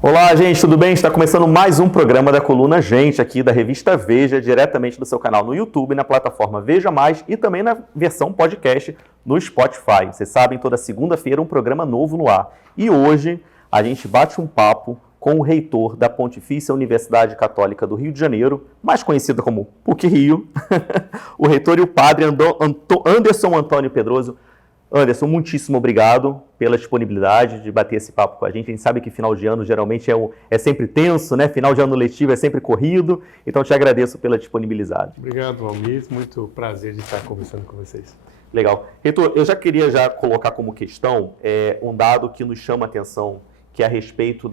Olá, gente, tudo bem? Está começando mais um programa da Coluna Gente, aqui da revista Veja, diretamente do seu canal no YouTube, na plataforma Veja Mais e também na versão podcast no Spotify. Vocês sabem, toda segunda-feira um programa novo no ar. E hoje a gente bate um papo com o reitor da Pontifícia Universidade Católica do Rio de Janeiro, mais conhecido como PUC-Rio, o reitor e o padre Anderson Antônio Pedroso. Anderson, muitíssimo obrigado pela disponibilidade de bater esse papo com a gente. A gente sabe que final de ano geralmente é sempre tenso, né? Final de ano letivo é sempre corrido, então te agradeço pela disponibilidade. Obrigado, Valmir. Muito prazer de estar conversando com vocês. Legal. Reitor, eu já queria colocar como questão um dado que nos chama a atenção, que é a respeito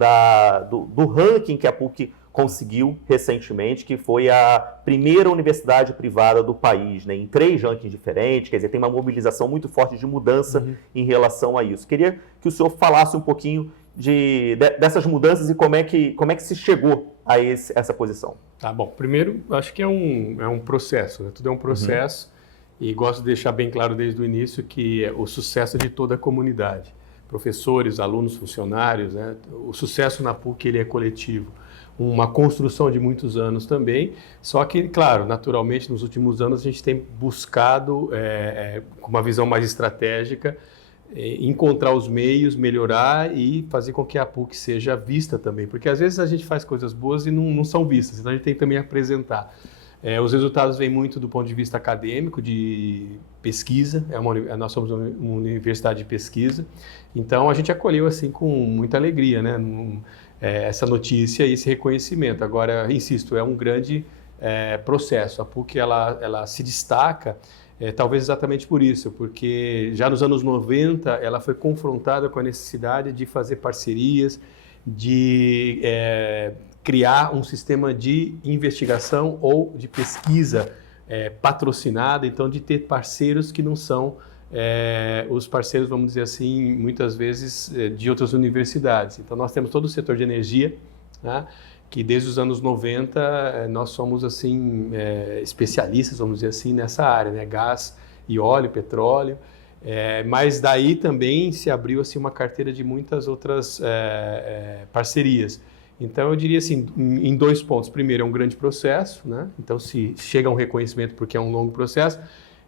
do ranking que a PUC conseguiu recentemente, que foi a primeira universidade privada do país, né, em 3 rankings diferentes, quer dizer, tem uma mobilização muito forte de mudança em relação a isso. Queria que o senhor falasse um pouquinho dessas mudanças e como é que se chegou a essa posição. Tá bom. Primeiro, acho que é um processo, né? Tudo é um processo e gosto de deixar bem claro desde o início que é o sucesso de toda a comunidade, professores, alunos, funcionários, né? O sucesso na PUC ele é coletivo. Uma construção de muitos anos também, só que, claro, naturalmente, nos últimos anos a gente tem buscado, com uma visão mais estratégica, encontrar os meios, melhorar e fazer com que a PUC seja vista também, porque às vezes a gente faz coisas boas e não são vistas, então a gente tem que também apresentar. Os resultados vêm muito do ponto de vista acadêmico, de pesquisa, nós somos uma universidade de pesquisa, então a gente acolheu assim com muita alegria, né? Essa notícia e esse reconhecimento. Agora, insisto, é um grande processo. A PUC ela se destaca, talvez exatamente por isso, porque já nos anos 90 ela foi confrontada com a necessidade de fazer parcerias, de criar um sistema de investigação ou de pesquisa patrocinada, então de ter parceiros que não são os parceiros, vamos dizer assim, muitas vezes de outras universidades. Então nós temos todo o setor de energia, né, que desde os anos 90 nós somos assim especialistas, vamos dizer assim, nessa área, né, gás e óleo, petróleo, mas daí também se abriu assim uma carteira de muitas outras parcerias. Então eu diria assim, em 2 pontos. Primeiro, é um grande processo, né? Então se chega a um reconhecimento porque é um longo processo.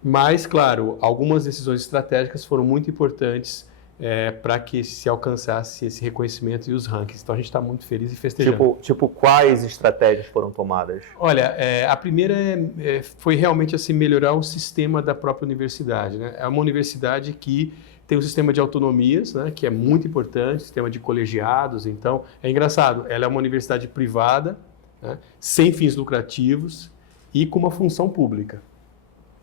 Mas, claro, algumas decisões estratégicas foram muito importantes para que se alcançasse esse reconhecimento e os rankings. Então, a gente está muito feliz e festejando. Tipo, quais estratégias foram tomadas? Olha, a primeira foi realmente assim, melhorar o sistema da própria universidade, né? É uma universidade que tem um sistema de autonomias, né, que é muito importante, sistema de colegiados. Então, é engraçado, ela é uma universidade privada, né, sem fins lucrativos e com uma função pública.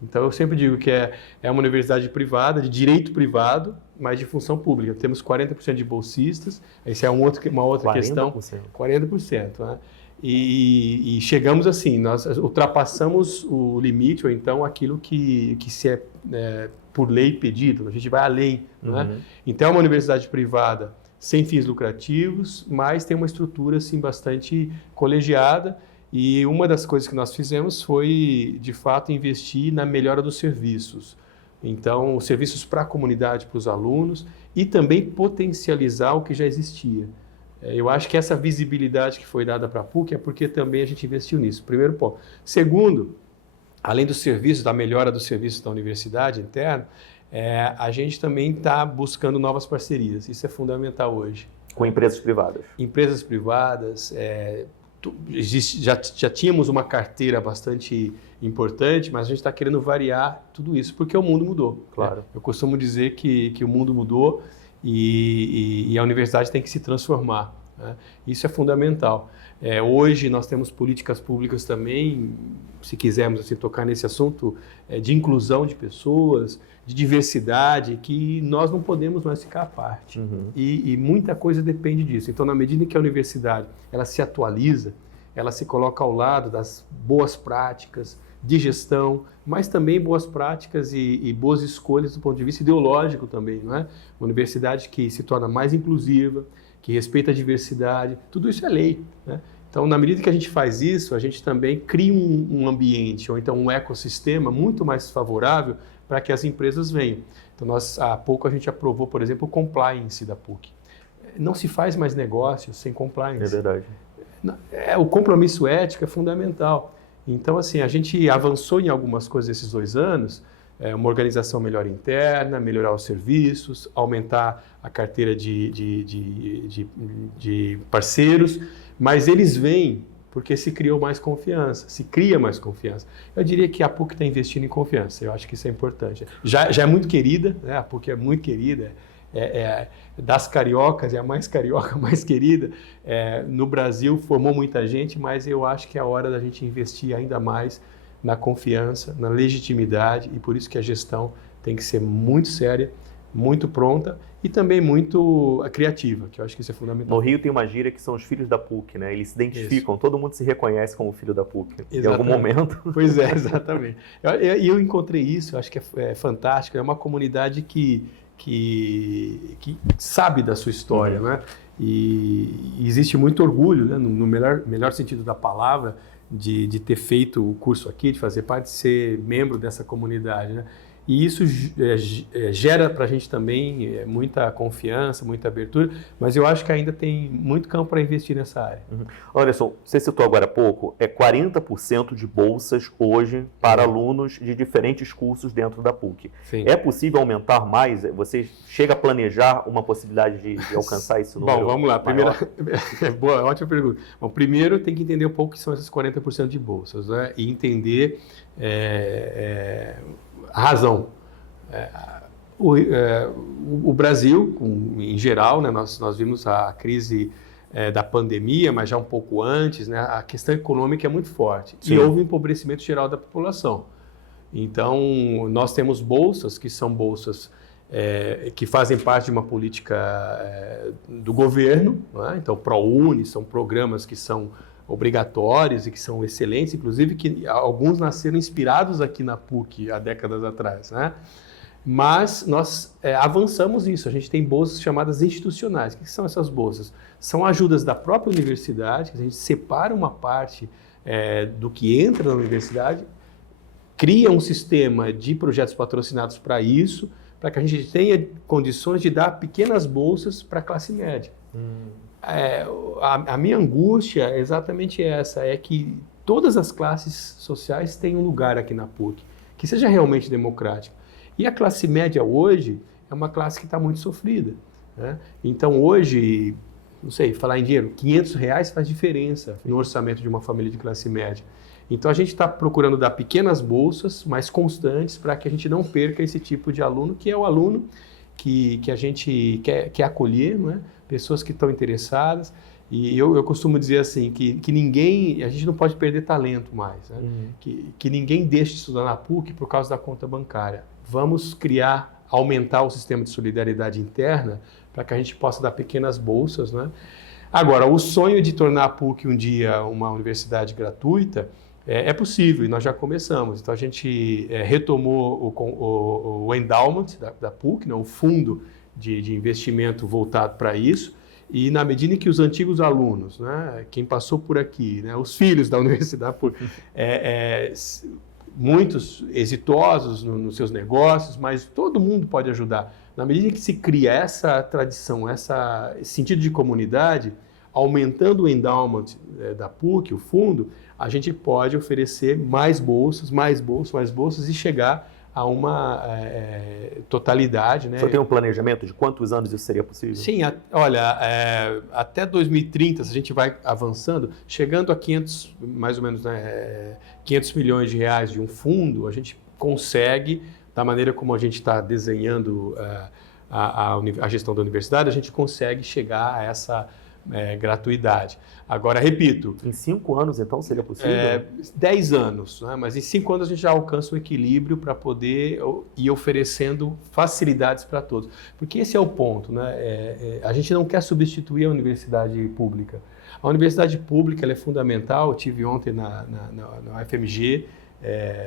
Então, eu sempre digo que é uma universidade privada, de direito privado, mas de função pública. Temos 40% de bolsistas, essa é uma outra 40%. Questão. 40%. Né? E chegamos assim, nós ultrapassamos o limite, ou então aquilo que se por lei pedido, a gente vai além. Né? Então, é uma universidade privada sem fins lucrativos, mas tem uma estrutura assim, bastante colegiada. E uma das coisas que nós fizemos foi, de fato, investir na melhora dos serviços. Então, os serviços para a comunidade, para os alunos, e também potencializar o que já existia. Eu acho que essa visibilidade que foi dada para a PUC é porque também a gente investiu nisso. Primeiro ponto. Segundo, além dos serviços, da melhora dos serviços da universidade interna, a gente também está buscando novas parcerias. Isso é fundamental hoje. Com empresas privadas? Empresas privadas, já tínhamos uma carteira bastante importante, mas a gente está querendo variar tudo isso, porque o mundo mudou. Claro. Eu costumo dizer que o mundo mudou e a universidade tem que se transformar. Né? Isso é fundamental. Hoje nós temos políticas públicas também, se quisermos assim, tocar nesse assunto, de inclusão de pessoas, de diversidade, que nós não podemos mais ficar à parte. E muita coisa depende disso. Então, na medida que a universidade ela se atualiza, ela se coloca ao lado das boas práticas de gestão, mas também boas práticas e boas escolhas do ponto de vista ideológico também. Não é? Uma universidade que se torna mais inclusiva, que respeita a diversidade, tudo isso é lei. Né? Então, na medida que a gente faz isso, a gente também cria um ambiente, ou então um ecossistema muito mais favorável para que as empresas venham. Então, há pouco a gente aprovou, por exemplo, o compliance da PUC. não se faz mais negócio sem compliance. É verdade. O compromisso ético é fundamental. Então, assim, a gente avançou em algumas coisas esses 2 anos, uma organização melhor interna, melhorar os serviços, aumentar a carteira de parceiros, mas eles vêm porque se criou mais confiança, se cria mais confiança. Eu diria que a PUC está investindo em confiança, eu acho que isso é importante. Já é muito querida, né? A PUC é muito querida, das cariocas, é a mais carioca, mais querida. No Brasil formou muita gente, mas eu acho que é a hora da gente investir ainda mais na confiança, na legitimidade, e por isso que a gestão tem que ser muito séria, muito pronta e também muito criativa, que eu acho que isso é fundamental. No Rio tem uma gíria que são os filhos da PUC, né? Eles se identificam, todo mundo se reconhece como filho da PUC, em algum momento. Pois é, exatamente. E eu encontrei isso, eu acho que é fantástico, é uma comunidade que sabe da sua história, né? E existe muito orgulho, né? No melhor sentido da palavra, de ter feito o curso aqui, de fazer parte, de ser membro dessa comunidade, né? E isso gera para a gente também muita confiança, muita abertura, mas eu acho que ainda tem muito campo para investir nessa área. Anderson, você citou agora há pouco, 40% de bolsas hoje para alunos de diferentes cursos dentro da PUC. Sim. É possível aumentar mais? Você chega a planejar uma possibilidade de alcançar esse número? Bom, vamos lá. Boa, ótima pergunta. Bom, primeiro tem que entender um pouco o que são esses 40% de bolsas, né? E entender a razão. O Brasil, em geral, né, nós vimos a crise da pandemia, mas já um pouco antes, né, a questão econômica é muito forte. Sim. E houve um empobrecimento geral da população. Então, nós temos bolsas que são bolsas que fazem parte de uma política do governo, né? Então, ProUni, são programas que são obrigatórios e que são excelentes, inclusive que alguns nasceram inspirados aqui na PUC há décadas atrás, né? Mas nós avançamos isso, a gente tem bolsas chamadas institucionais. O que são essas bolsas? São ajudas da própria universidade, que a gente separa uma parte do que entra na universidade, cria um sistema de projetos patrocinados para isso, para que a gente tenha condições de dar pequenas bolsas para a classe média. A minha angústia é exatamente essa, é que todas as classes sociais têm um lugar aqui na PUC, que seja realmente democrático. E a classe média hoje é uma classe que está muito sofrida, né? Então hoje, não sei, falar em dinheiro, R$500 faz diferença no orçamento de uma família de classe média. Então a gente está procurando dar pequenas bolsas mais constantes para que a gente não perca esse tipo de aluno, que é o aluno que a gente quer acolher, não é? Pessoas que estão interessadas, e eu costumo dizer assim, que ninguém, a gente não pode perder talento mais, né? Que ninguém deixe de estudar na PUC por causa da conta bancária. Vamos aumentar o sistema de solidariedade interna para que a gente possa dar pequenas bolsas, né? Agora, o sonho de tornar a PUC um dia uma universidade gratuita é possível, e nós já começamos. Então a gente retomou o endowment da PUC, né? O fundo de investimento voltado para isso, e na medida em que os antigos alunos, né, quem passou por aqui, né, os filhos da universidade, muitos exitosos nos seus negócios, mas todo mundo pode ajudar. Na medida em que se cria essa tradição, esse sentido de comunidade, aumentando o endowment da PUC, o fundo, a gente pode oferecer mais bolsas e chegar a uma totalidade, né? Você tem um planejamento de quantos anos isso seria possível? Sim, olha, até 2030, se a gente vai avançando, chegando a 500, mais ou menos, né, 500 milhões de reais de um fundo, a gente consegue, da maneira como a gente está desenhando a gestão da universidade, a gente consegue chegar a essa gratuidade. Agora, repito... Em 5 anos, então, seria possível? 10 anos, né? Mas em 5 anos a gente já alcança um equilíbrio para poder ir oferecendo facilidades para todos. Porque esse é o ponto, né? A gente não quer substituir a universidade pública. A universidade pública ela é fundamental. Eu tive ontem na UFMG,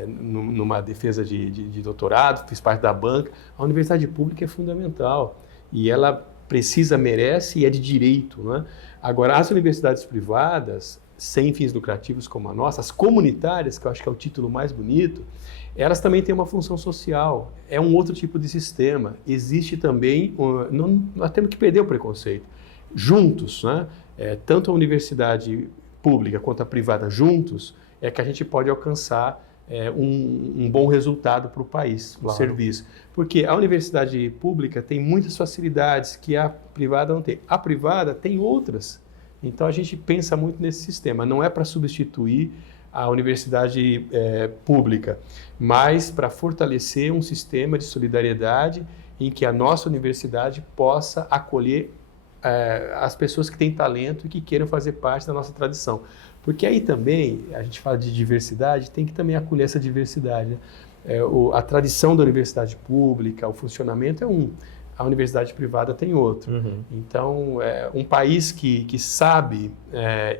numa defesa de doutorado, fiz parte da banca. A universidade pública é fundamental e ela precisa, merece e é de direito, né? Agora, as universidades privadas, sem fins lucrativos como a nossa, as comunitárias, que eu acho que é o título mais bonito, elas também têm uma função social, é um outro tipo de sistema. Existe também, nós temos que perder o preconceito. juntos, né? Tanto a universidade pública quanto a privada juntos, é que a gente pode alcançar um bom resultado para o país, um serviço. Porque a universidade pública tem muitas facilidades que a privada não tem. A privada tem outras. Então a gente pensa muito nesse sistema. Não é para substituir a universidade pública, mas para fortalecer um sistema de solidariedade em que a nossa universidade possa acolher as pessoas que têm talento e que queiram fazer parte da nossa tradição. Porque aí também, a gente fala de diversidade, tem que também acolher essa diversidade, né? A tradição da universidade pública, o funcionamento é um, a universidade privada tem outro. Uhum. Então, um país que sabe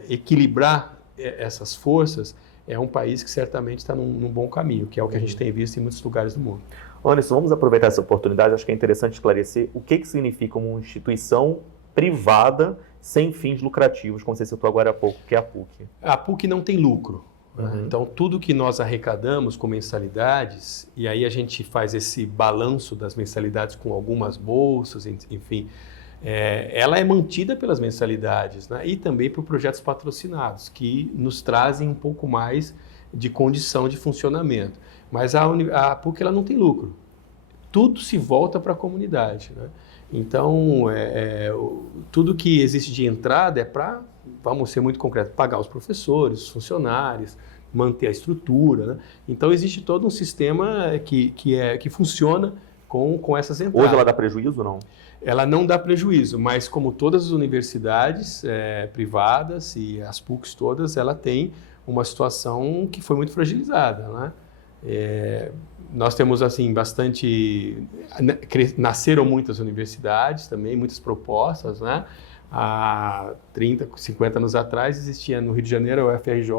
equilibrar essas forças é um país que certamente está num bom caminho, que é o que a gente tem visto em muitos lugares do mundo. Anderson, vamos aproveitar essa oportunidade, acho que é interessante esclarecer o que significa uma instituição privada sem fins lucrativos, como você citou agora há pouco, que é a PUC. A PUC não tem lucro. Uhum. Então, tudo que nós arrecadamos com mensalidades, e aí a gente faz esse balanço das mensalidades com algumas bolsas, enfim, ela é mantida pelas mensalidades, né? E também por projetos patrocinados, que nos trazem um pouco mais de condição de funcionamento. Mas a PUC ela não tem lucro. Tudo se volta para a comunidade, né? Então, tudo que existe de entrada é para, vamos ser muito concretos, pagar os professores, os funcionários, manter a estrutura, né? Então, existe todo um sistema que funciona com essas entradas. Hoje ela dá prejuízo ou não? Ela não dá prejuízo, mas como todas as universidades privadas e as PUCs todas, ela tem uma situação que foi muito fragilizada, né? Nós temos assim nasceram muitas universidades também, muitas propostas, né? Há 30, 50 anos atrás existia no Rio de Janeiro a UFRJ,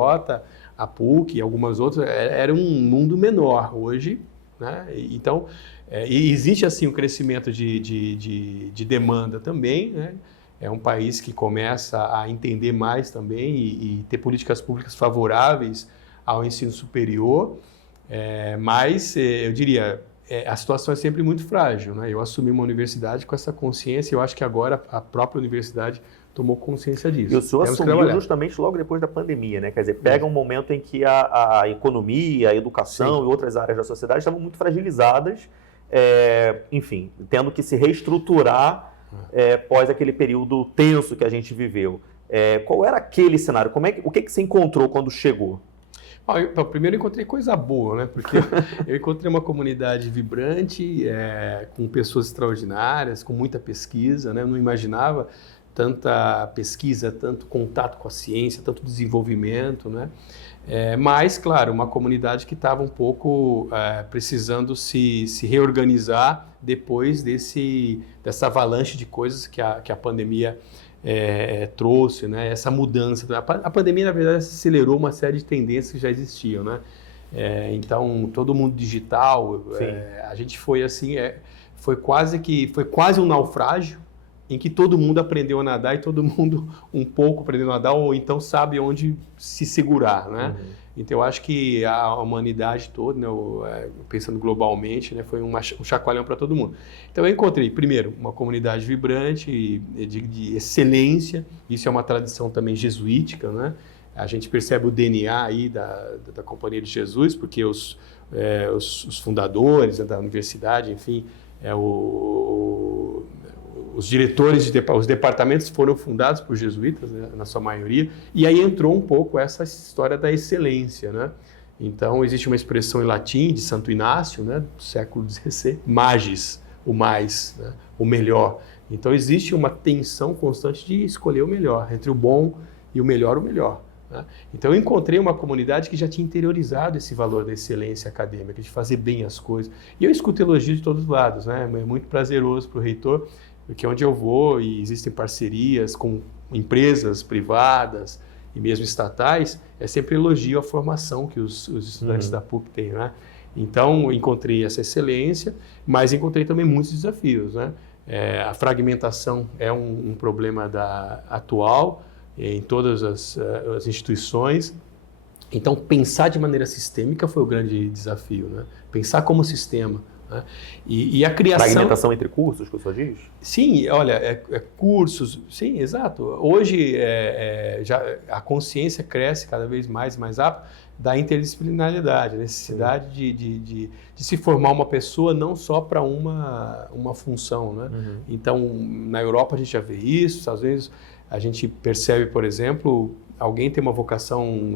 a PUC e algumas outras, era um mundo menor. Hoje, né? Então, e existe assim um crescimento de demanda também, né? É um país que começa a entender mais também e ter políticas públicas favoráveis ao ensino superior. Mas eu diria, a situação é sempre muito frágil, né? Eu assumi uma universidade com essa consciência e eu acho que agora a própria universidade tomou consciência disso. E o senhor assumiu justamente logo depois da pandemia, né? Quer dizer, pega um momento em que a economia, a educação e outras áreas da sociedade estavam muito fragilizadas, enfim, tendo que se reestruturar pós aquele período tenso que a gente viveu. Qual era aquele cenário? O que você encontrou quando chegou? Primeiro eu encontrei coisa boa, né? Porque eu encontrei uma comunidade vibrante, com pessoas extraordinárias, com muita pesquisa, né? Eu não imaginava tanta pesquisa, tanto contato com a ciência, tanto desenvolvimento, né? Mas, claro, uma comunidade que estava um pouco precisando se reorganizar depois dessa avalanche de coisas que a pandemia trouxe, né? Essa mudança. A pandemia, na verdade, acelerou uma série de tendências que já existiam, né? Então, todo mundo digital, a gente foi assim, foi quase um naufrágio em que todo mundo aprendeu a nadar e todo mundo um pouco aprendeu a nadar ou então sabe onde se segurar, né? Uhum. Então, eu acho que a humanidade toda, né, pensando globalmente, né, foi um chacoalhão para todo mundo. Então, eu encontrei, primeiro, uma comunidade vibrante, de excelência. Isso é uma tradição também jesuítica, né? A gente percebe o DNA aí da Companhia de Jesus, porque os fundadores da universidade, enfim, os diretores, os departamentos foram fundados por jesuítas, né, na sua maioria, e aí entrou um pouco essa história da excelência, né? Então, existe uma expressão em latim de Santo Inácio, né, do século XVI, magis, o mais, né, o melhor. Então, existe uma tensão constante de escolher o melhor, entre o bom e o melhor, né? Então, eu encontrei uma comunidade que já tinha interiorizado esse valor da excelência acadêmica, de fazer bem as coisas. E eu escuto elogios de todos os lados, né? É muito prazeroso para o reitor, porque onde eu vou e existem parcerias com empresas privadas e mesmo estatais, sempre elogio a formação que os estudantes da PUC têm, né? Então, encontrei essa excelência, mas encontrei também muitos desafios, né? A fragmentação é um problema atual em todas as instituições. Então, pensar de maneira sistêmica foi o grande desafio, né? Pensar como sistema, né? E a criação... Fragmentação entre cursos, que o senhor diz? Sim, olha, cursos, sim, exato. Hoje já a consciência cresce cada vez mais rápido da interdisciplinaridade, a necessidade de se formar uma pessoa não só para uma função, né? Então, na Europa a gente já vê isso, às vezes a gente percebe, por exemplo, alguém tem uma vocação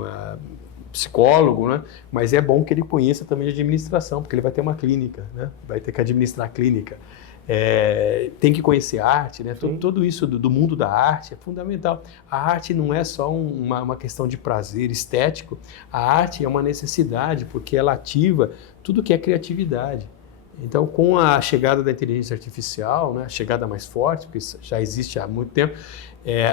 psicólogo, né? Mas é bom que ele conheça também de administração, porque ele vai ter uma clínica, né? Vai ter que administrar a clínica. Tem que conhecer arte, né? Tudo isso do mundo da arte é fundamental. A arte não é só uma questão de prazer estético, a arte é uma necessidade, porque ela ativa tudo que é criatividade. Então, com a chegada da inteligência artificial, né, a chegada mais forte, porque já existe há muito tempo,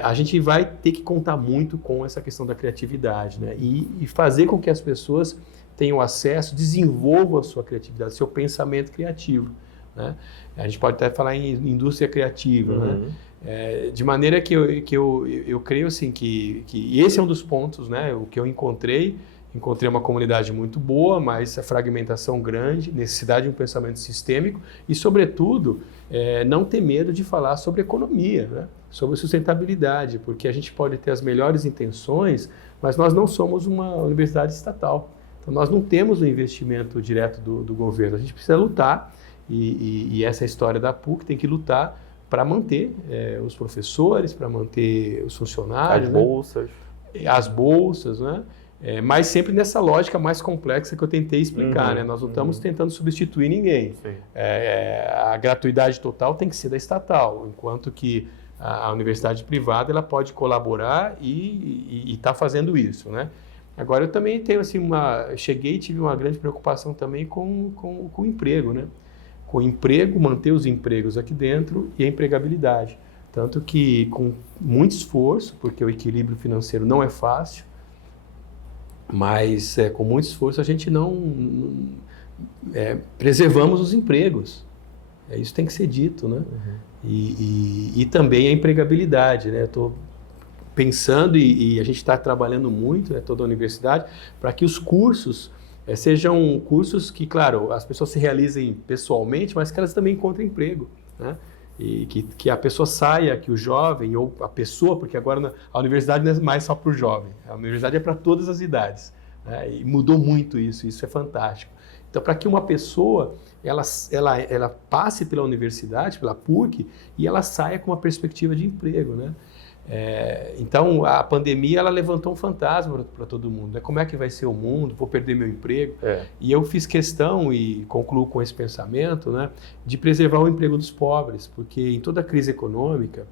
a gente vai ter que contar muito com essa questão da criatividade, né? E fazer com que as pessoas tenham acesso, desenvolvam a sua criatividade, seu pensamento criativo, né? A gente pode até falar em indústria criativa, né? De maneira que eu creio assim, que esse é um dos pontos, né, o que eu encontrei uma comunidade muito boa, mas a fragmentação grande, necessidade de um pensamento sistêmico e, sobretudo, não ter medo de falar sobre economia, né? Sobre sustentabilidade, porque a gente pode ter as melhores intenções, mas nós não somos uma universidade estatal. Então, nós não temos um investimento direto do governo. A gente precisa lutar, e essa é a história da PUC, tem que lutar para manter os professores, para manter os funcionários. As bolsas. Né? As bolsas, né? Mas sempre nessa lógica mais complexa que eu tentei explicar, né? Nós não estamos tentando substituir ninguém. A gratuidade total tem que ser da estatal, enquanto que a universidade privada ela pode colaborar e está fazendo isso, né? Agora eu também tenho assim cheguei e tive uma grande preocupação também com o emprego, né? Com o emprego, manter os empregos aqui dentro e a empregabilidade, tanto que com muito esforço, porque o equilíbrio financeiro não é fácil. Mas com muito esforço a gente preservamos os empregos. Isso tem que ser dito, né? E também a empregabilidade, né? Eu estou pensando e a gente está trabalhando muito, né, toda a universidade, para que os cursos sejam cursos que, claro, as pessoas se realizem pessoalmente, mas que elas também encontrem emprego, né? E que a pessoa saia, que o jovem ou a pessoa, porque agora a universidade não é mais só para o jovem, a universidade é para todas as idades, né? E mudou muito isso é fantástico. Então, para que uma pessoa ela passe pela universidade, pela PUC, e ela saia com uma perspectiva de emprego, né? Então, a pandemia ela levantou um fantasma para todo mundo, né? Como é que vai ser o mundo? Vou perder meu emprego? E eu fiz questão, e concluo com esse pensamento, né, de preservar o emprego dos pobres, porque em toda a crise econômica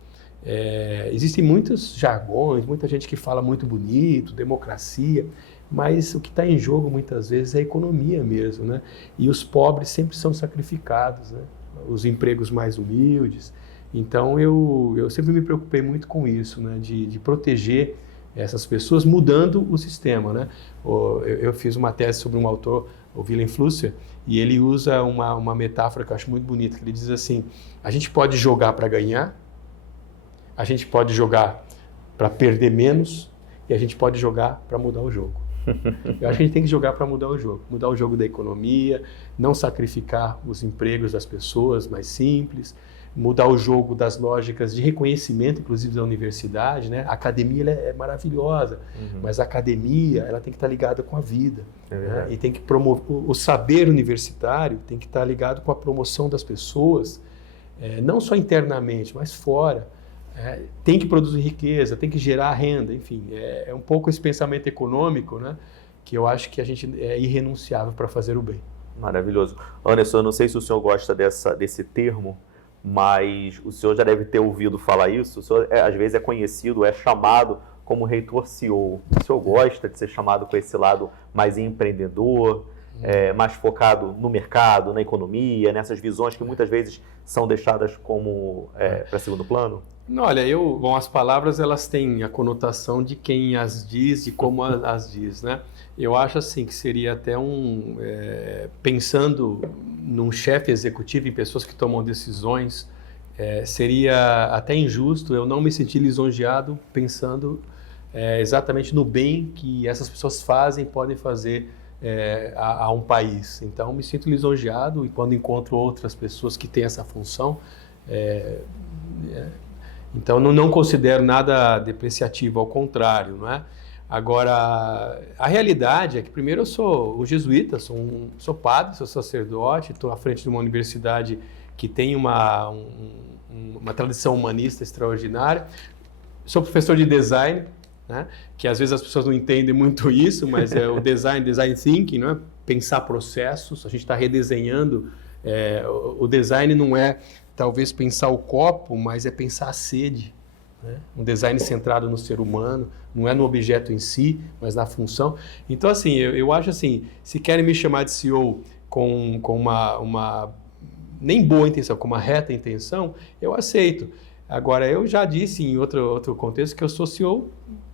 existem muitos jargões, muita gente que fala muito bonito, democracia, mas o que está em jogo muitas vezes é a economia mesmo, né? E os pobres sempre são sacrificados, né? Os empregos mais humildes. Então, eu sempre me preocupei muito com isso, né? De proteger essas pessoas mudando o sistema, né? Eu fiz uma tese sobre um autor, o Willem Flusser, e ele usa uma metáfora que eu acho muito bonita, que ele diz assim: a gente pode jogar para ganhar, a gente pode jogar para perder menos e a gente pode jogar para mudar o jogo. Eu acho que a gente tem que jogar para mudar o jogo da economia, não sacrificar os empregos das pessoas mais simples, mudar o jogo das lógicas de reconhecimento, inclusive da universidade, né? A academia ela é maravilhosa, mas a academia ela tem que estar ligada com a vida, né? E tem que promover o saber universitário, tem que estar ligado com a promoção das pessoas, não só internamente, mas fora. Tem que produzir riqueza, tem que gerar renda, enfim, é um pouco esse pensamento econômico, né, que eu acho que a gente é irrenunciável para fazer o bem. Maravilhoso. Anderson, eu não sei se o senhor gosta desse termo, mas o senhor já deve ter ouvido falar isso. O senhor, às vezes, é conhecido, é chamado como reitor CEO. O senhor gosta de ser chamado com esse lado mais empreendedor, mais focado no mercado, na economia, nessas visões que muitas vezes são deixadas como para segundo plano? Não, olha, bom, as palavras elas têm a conotação de quem as diz e como as diz, né? Eu acho assim que seria até pensando num chefe executivo, em pessoas que tomam decisões, seria até injusto eu não me sentir lisonjeado pensando exatamente no bem que essas pessoas podem fazer a um país. Então, me sinto lisonjeado e quando encontro outras pessoas que têm essa função, então não considero nada depreciativo, ao contrário, não é? Agora, a realidade é que, primeiro, eu sou jesuíta, sou padre, sou sacerdote, estou à frente de uma universidade que tem uma tradição humanista extraordinária. Sou professor de design, né? Que às vezes as pessoas não entendem muito isso, mas é o design thinking, não é? Pensar processos, a gente está redesenhando. O design não é, talvez, pensar o copo, mas é pensar a sede. Né? Um design centrado no ser humano, não é no objeto em si, mas na função. Então, assim, eu acho assim, se querem me chamar de CEO com uma nem boa intenção, com uma reta intenção, eu aceito. Agora, eu já disse em outro contexto que eu sou CEO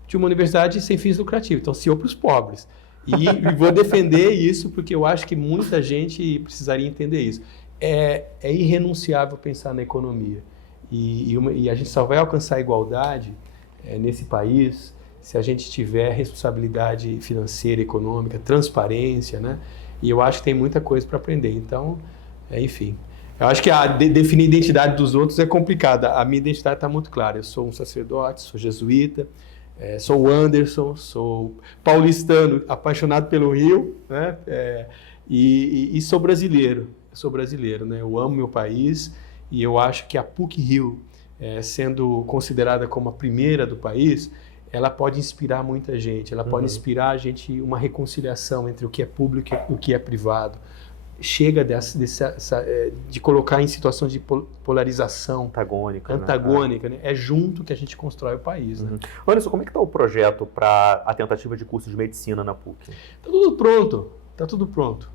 de uma universidade sem fins lucrativos, então CEO para os pobres. E vou defender isso porque eu acho que muita gente precisaria entender isso. É irrenunciável pensar na economia. E a gente só vai alcançar a igualdade nesse país se a gente tiver responsabilidade financeira, econômica, transparência, né? E eu acho que tem muita coisa para aprender. Então, enfim. Eu acho que definir a identidade dos outros é complicada. A minha identidade está muito clara. Eu sou um sacerdote, sou jesuíta, sou o Anderson, sou paulistano, apaixonado pelo Rio, né? E sou brasileiro. Sou brasileiro, né? Eu amo meu país e eu acho que a PUC-Rio, sendo considerada como a primeira do país, ela pode inspirar muita gente. Ela pode inspirar a gente uma reconciliação entre o que é público e o que é privado. Chega de colocar em situações de polarização antagônica, né? É junto que a gente constrói o país. Né? Anderson, como é que está o projeto para a tentativa de curso de medicina na PUC? Está tudo pronto, está tudo pronto.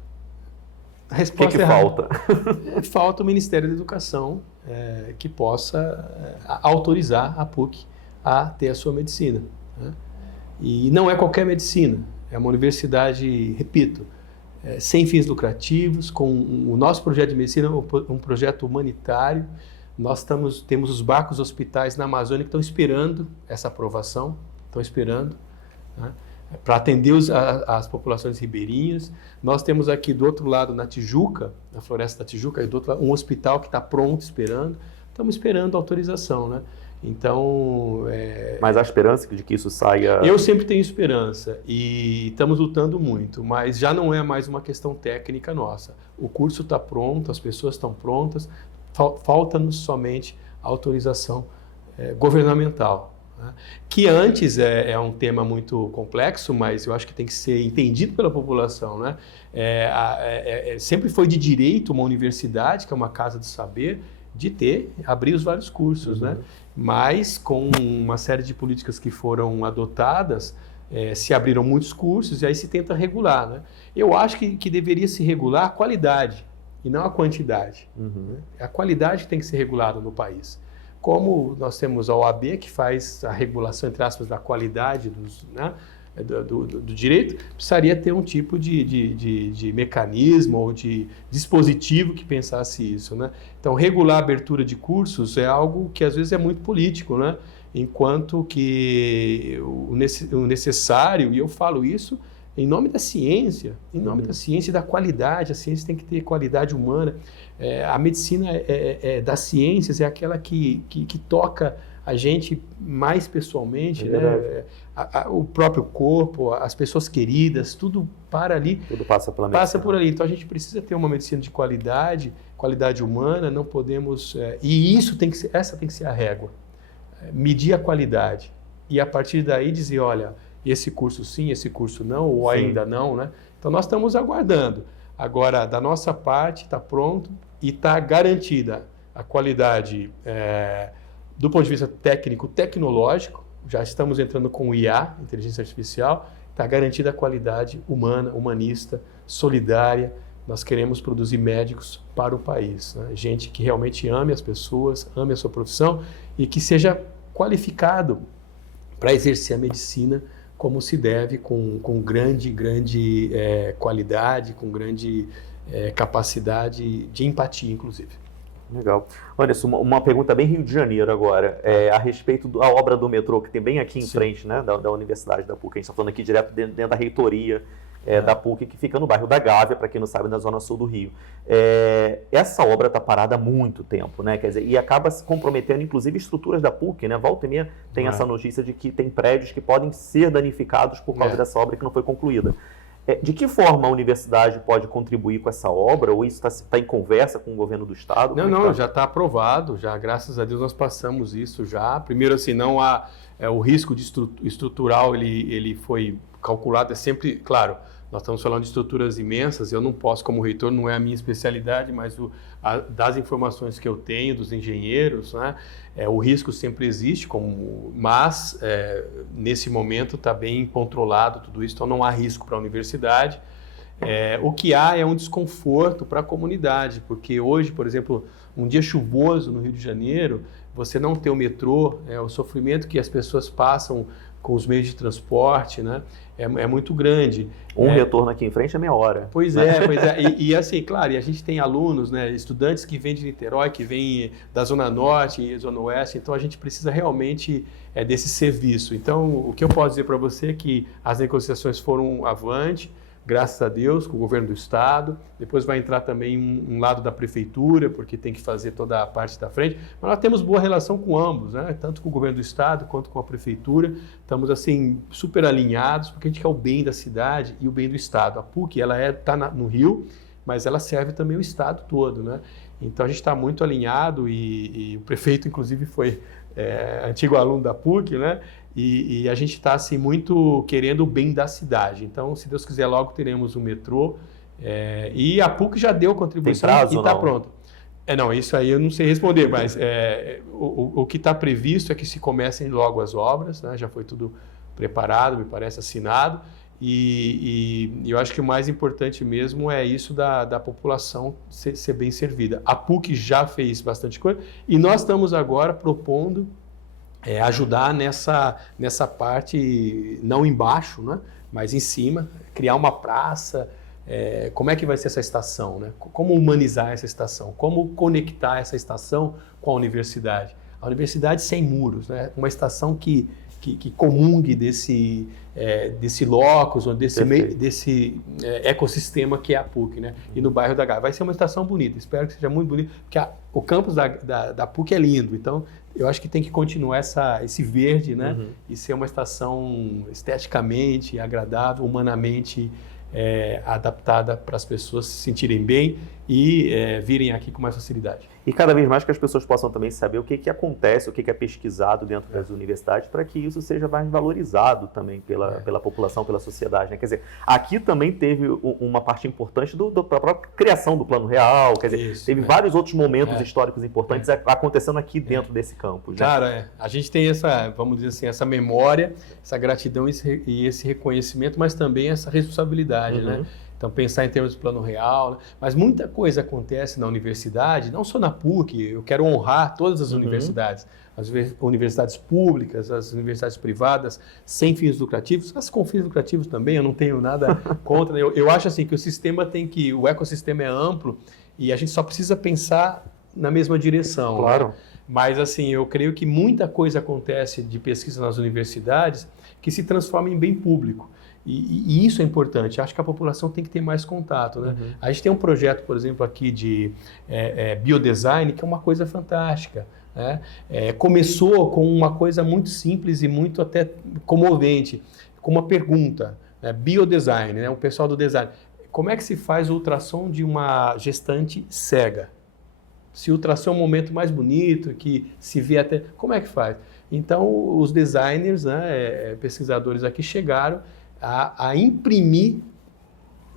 A resposta que falta? Falta o Ministério da Educação que possa autorizar a PUC a ter a sua medicina. Né? E não é qualquer medicina, é uma universidade, repito, sem fins lucrativos, com o nosso projeto de medicina, um projeto humanitário. Nós temos os barcos hospitais na Amazônia que estão esperando essa aprovação, estão esperando, né, para atender as populações ribeirinhas. Nós temos aqui do outro lado, na Tijuca, na Floresta da Tijuca, do outro lado, um hospital que está pronto, esperando. Estamos esperando a autorização, né? Então, Mas há esperança de que isso saia? Eu sempre tenho esperança e estamos lutando muito, mas já não é mais uma questão técnica nossa. O curso está pronto, as pessoas estão prontas, falta-nos somente a autorização governamental. Né? Que antes é um tema muito complexo, mas eu acho que tem que ser entendido pela população. Né? Sempre foi de direito uma universidade, que é uma casa do saber, de abrir os vários cursos, né? Mas com uma série de políticas que foram adotadas, se abriram muitos cursos e aí se tenta regular, né? Eu acho que deveria se regular a qualidade e não a quantidade. Né? A qualidade tem que ser regulada no país. Como nós temos a OAB, que faz a regulação, entre aspas, da qualidade do direito, precisaria ter um tipo de mecanismo ou de dispositivo que pensasse isso, né? Então, regular a abertura de cursos é algo que às vezes é muito político, né? Enquanto que o necessário, e eu falo isso em nome da ciência, em nome da ciência e da qualidade. A ciência tem que ter qualidade humana. A medicina das ciências é aquela que toca a gente mais pessoalmente, né? O próprio corpo, as pessoas queridas, tudo para ali. Tudo passa pela medicina. Passa por ali. Então a gente precisa ter uma medicina de qualidade humana, não podemos... e essa tem que ser a régua. Medir a qualidade. E a partir daí dizer, olha, esse curso sim, esse curso não, ou ainda não, né? Então nós estamos aguardando. Agora, da nossa parte, está pronto e está garantida a qualidade do ponto de vista técnico, tecnológico. Já estamos entrando com o IA, inteligência artificial, está garantida a qualidade humana, humanista, solidária. Nós queremos produzir médicos para o país, né? Gente que realmente ame as pessoas, ame a sua profissão e que seja qualificado para exercer a medicina como se deve, com grande qualidade, com grande capacidade de empatia, inclusive. Legal. Anderson, uma pergunta bem Rio de Janeiro agora, a respeito da obra do metrô, que tem bem aqui em frente, né, da Universidade da PUC. A gente está falando aqui direto dentro da reitoria da PUC, que fica no bairro da Gávea, para quem não sabe, na zona sul do Rio. Essa obra está parada há muito tempo, né? Quer dizer, e acaba se comprometendo, inclusive, estruturas da PUC, né? Volta e meia tem essa notícia de que tem prédios que podem ser danificados por causa dessa obra que não foi concluída. De que forma a universidade pode contribuir com essa obra? Ou isso está em conversa com o governo do estado? Não, já está aprovado, já graças a Deus nós passamos isso já. Primeiro, assim, não há o risco de estrutural, ele foi calculado, é sempre, claro, nós estamos falando de estruturas imensas, eu não posso, como reitor, não é a minha especialidade, mas das informações que eu tenho, dos engenheiros, né, o risco sempre existe, mas nesse momento está bem controlado tudo isso, então não há risco para a universidade. O que há é um desconforto para a comunidade, porque hoje, por exemplo, um dia chuvoso no Rio de Janeiro, você não ter o metrô, o sofrimento que as pessoas passam com os meios de transporte, né, é muito grande. Um retorno aqui em frente é meia hora. Pois é. E assim, claro, e a gente tem alunos, né, estudantes que vêm de Niterói, que vêm da Zona Norte e Zona Oeste, então a gente precisa realmente desse serviço. Então, o que eu posso dizer para você é que as negociações foram avante, graças a Deus, com o governo do estado. Depois vai entrar também um lado da prefeitura, porque tem que fazer toda a parte da frente. Mas nós temos boa relação com ambos, né? Tanto com o governo do estado quanto com a prefeitura. Estamos assim super alinhados, porque a gente quer o bem da cidade e o bem do estado. A PUC, ela está no Rio, mas ela serve também o estado todo, né? Então a gente está muito alinhado e o prefeito, inclusive, foi antigo aluno da PUC, né? E a gente está assim, muito querendo o bem da cidade. Então, se Deus quiser, logo teremos um metrô. E a PUC já deu contribuição. Tem prazo, e está pronto. Não, isso aí eu não sei responder, mas o que está previsto é que se comecem logo as obras, né? Já foi tudo preparado, me parece, assinado. E eu acho que o mais importante mesmo é isso da população ser bem servida. A PUC já fez bastante coisa e nós estamos agora propondo ajudar nessa parte, não embaixo, né, mas em cima, criar uma praça. Como é que vai ser essa estação, né? Como humanizar essa estação, como conectar essa estação com a universidade. A universidade sem muros, né? Uma estação que comungue desse locus, ou desse ecossistema que é a PUC, né? E no bairro da Gávea. Vai ser uma estação bonita, espero que seja muito bonita, porque o campus da PUC é lindo, então eu acho que tem que continuar esse verde, né? E ser uma estação esteticamente agradável, humanamente adaptada para as pessoas se sentirem bem e virem aqui com mais facilidade. E cada vez mais que as pessoas possam também saber o que acontece, o que é pesquisado dentro das universidades, para que isso seja mais valorizado também pela população, pela sociedade, né? Quer dizer, aqui também teve uma parte importante da própria criação do Plano Real, quer dizer, teve vários outros momentos históricos importantes acontecendo aqui dentro desse campus. Né? Claro, a gente tem essa, vamos dizer assim, essa memória, essa gratidão e esse reconhecimento, mas também essa responsabilidade, né? Então, pensar em termos de Plano Real, né? Mas muita coisa acontece na universidade, não só na PUC, eu quero honrar todas as universidades, as universidades públicas, as universidades privadas, sem fins lucrativos, as com fins lucrativos também, eu não tenho nada contra. Né? Eu acho assim que o ecossistema é amplo e a gente só precisa pensar na mesma direção. Claro. Né? Mas, assim, eu creio que muita coisa acontece de pesquisa nas universidades que se transforma em bem público. E isso é importante, acho que a população tem que ter mais contato. Né? A gente tem um projeto, por exemplo, aqui de biodesign, que é uma coisa fantástica. Né? Começou com uma coisa muito simples e muito até comovente, com uma pergunta, né? Biodesign, né? O pessoal do design. Como é que se faz o ultrassom de uma gestante cega? Se o ultrassom é o momento mais bonito, que se vê até... Como é que faz? Então, os designers, né, pesquisadores aqui chegaram a imprimir,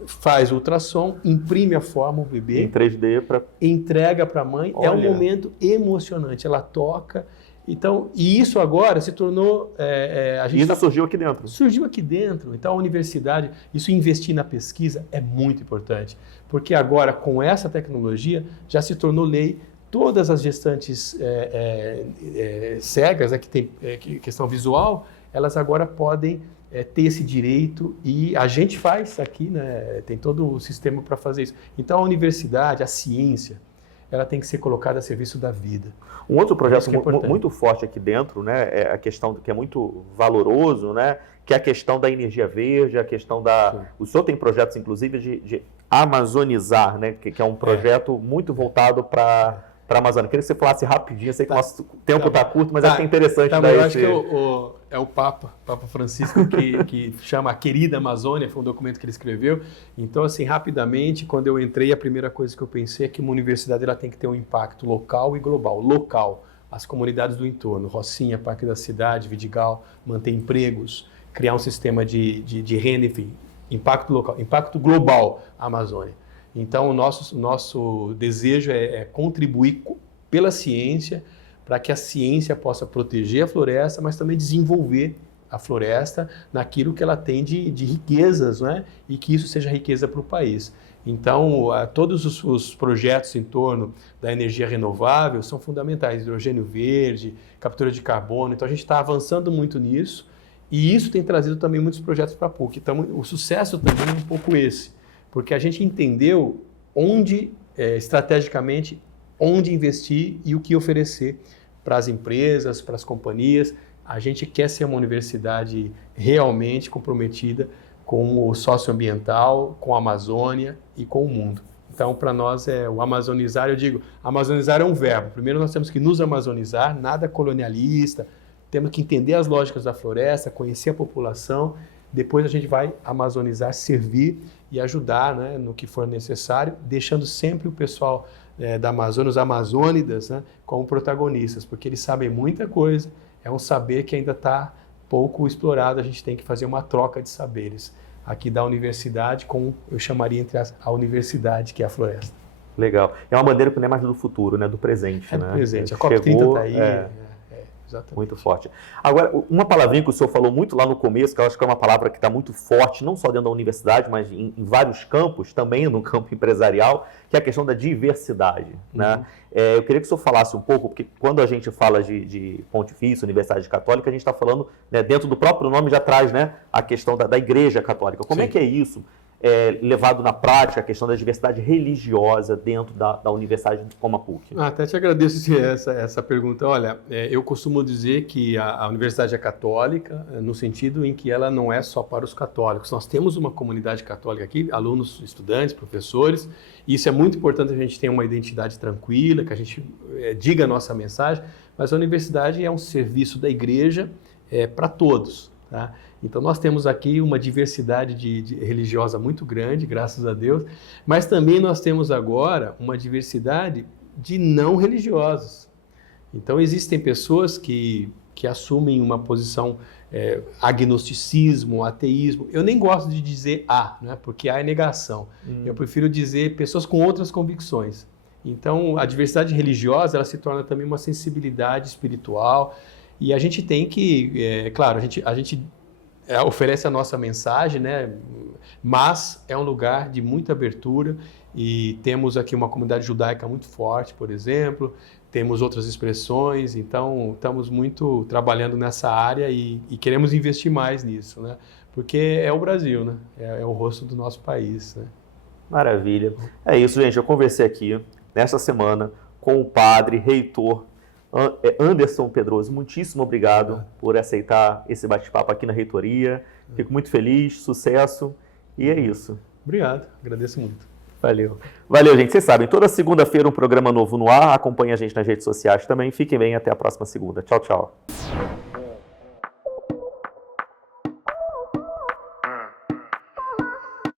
faz o ultrassom, imprime a forma, o bebê. Em 3D para... Entrega para a mãe. Olha. É um momento emocionante. Ela toca. Então, e isso agora se tornou... surgiu aqui dentro. Surgiu aqui dentro. Então, a universidade, isso investir na pesquisa é muito importante. Porque agora, com essa tecnologia, já se tornou lei. Todas as gestantes cegas, que tem questão visual, elas agora podem ter esse direito e a gente faz aqui, né? Tem todo o sistema para fazer isso. Então, a universidade, a ciência, ela tem que ser colocada a serviço da vida. Um outro projeto é muito forte aqui dentro, né, é a questão que é muito valoroso, né, que é a questão da energia verde, a questão da... Sim. O senhor tem projetos, inclusive, de amazonizar, né, que é um projeto muito voltado para a Amazônia. Queria que você falasse rapidinho, eu sei que o nosso tempo está curto, mas acho que é interessante. Eu acho que é o Papa Francisco, que chama A Querida Amazônia, foi um documento que ele escreveu. Então, assim, rapidamente, quando eu entrei, a primeira coisa que eu pensei é que uma universidade ela tem que ter um impacto local e global. Local, as comunidades do entorno, Rocinha, Parque da Cidade, Vidigal, manter empregos, criar um sistema de renda, enfim, impacto local, impacto global à Amazônia. Então, o nosso desejo é contribuir pela ciência, para que a ciência possa proteger a floresta, mas também desenvolver a floresta naquilo que ela tem de riquezas, né? E que isso seja riqueza para o país. Então, todos os projetos em torno da energia renovável são fundamentais, hidrogênio verde, captura de carbono. Então, a gente está avançando muito nisso e isso tem trazido também muitos projetos para a PUC. Então, o sucesso também é um pouco esse, porque a gente entendeu estrategicamente, onde investir e o que oferecer para as empresas, para as companhias. A gente quer ser uma universidade realmente comprometida com o socioambiental, com a Amazônia e com o mundo. Então, para nós, o amazonizar, eu digo, amazonizar é um verbo. Primeiro nós temos que nos amazonizar, nada colonialista, temos que entender as lógicas da floresta, conhecer a população, depois a gente vai amazonizar, servir e ajudar, né, no que for necessário, deixando sempre o pessoal da Amazônia, os amazônidas, né, como protagonistas, porque eles sabem muita coisa, é um saber que ainda está pouco explorado, a gente tem que fazer uma troca de saberes aqui da universidade com, eu chamaria entre a universidade, que é a floresta. Legal. É uma bandeira que não é mais do futuro, né, do presente. Do presente, a COP30 está aí. Exatamente. Muito forte. Agora, uma palavrinha que o senhor falou muito lá no começo, que eu acho que é uma palavra que está muito forte, não só dentro da universidade, mas em vários campos, também no campo empresarial, que é a questão da diversidade. Né? Eu queria que o senhor falasse um pouco, porque quando a gente fala de Pontifício, Universidade Católica, a gente está falando, né, dentro do próprio nome já traz, né, a questão da Igreja Católica. Como Sim. é que é isso? Levado na prática, a questão da diversidade religiosa dentro da universidade como a PUC? Até te agradeço essa pergunta. Olha, eu costumo dizer que a universidade é católica, no sentido em que ela não é só para os católicos. Nós temos uma comunidade católica aqui, alunos, estudantes, professores, e isso é muito importante, a gente ter uma identidade tranquila, que a gente diga a nossa mensagem, mas a universidade é um serviço da igreja para todos, tá? Então, nós temos aqui uma diversidade religiosa muito grande, graças a Deus, mas também nós temos agora uma diversidade de não religiosos. Então, existem pessoas que assumem uma posição agnosticismo, ateísmo. Eu nem gosto de dizer né, porque é negação. Eu prefiro dizer pessoas com outras convicções. Então, a diversidade religiosa ela se torna também uma sensibilidade espiritual e a gente tem que, claro, a gente oferece a nossa mensagem, né? Mas é um lugar de muita abertura e temos aqui uma comunidade judaica muito forte, por exemplo, temos outras expressões, então estamos muito trabalhando nessa área e queremos investir mais nisso, né? Porque é o Brasil, né? É o rosto do nosso país, né? Maravilha. É isso, gente. Eu conversei aqui nesta semana com o padre, reitor Anderson Pedroso. Muitíssimo obrigado por aceitar esse bate-papo aqui na reitoria. Fico muito feliz, sucesso e é isso. Obrigado, agradeço muito. Valeu. Valeu, gente. Vocês sabem, toda segunda-feira um programa novo no ar. Acompanhe a gente nas redes sociais também. Fiquem bem, até a próxima segunda. Tchau, tchau.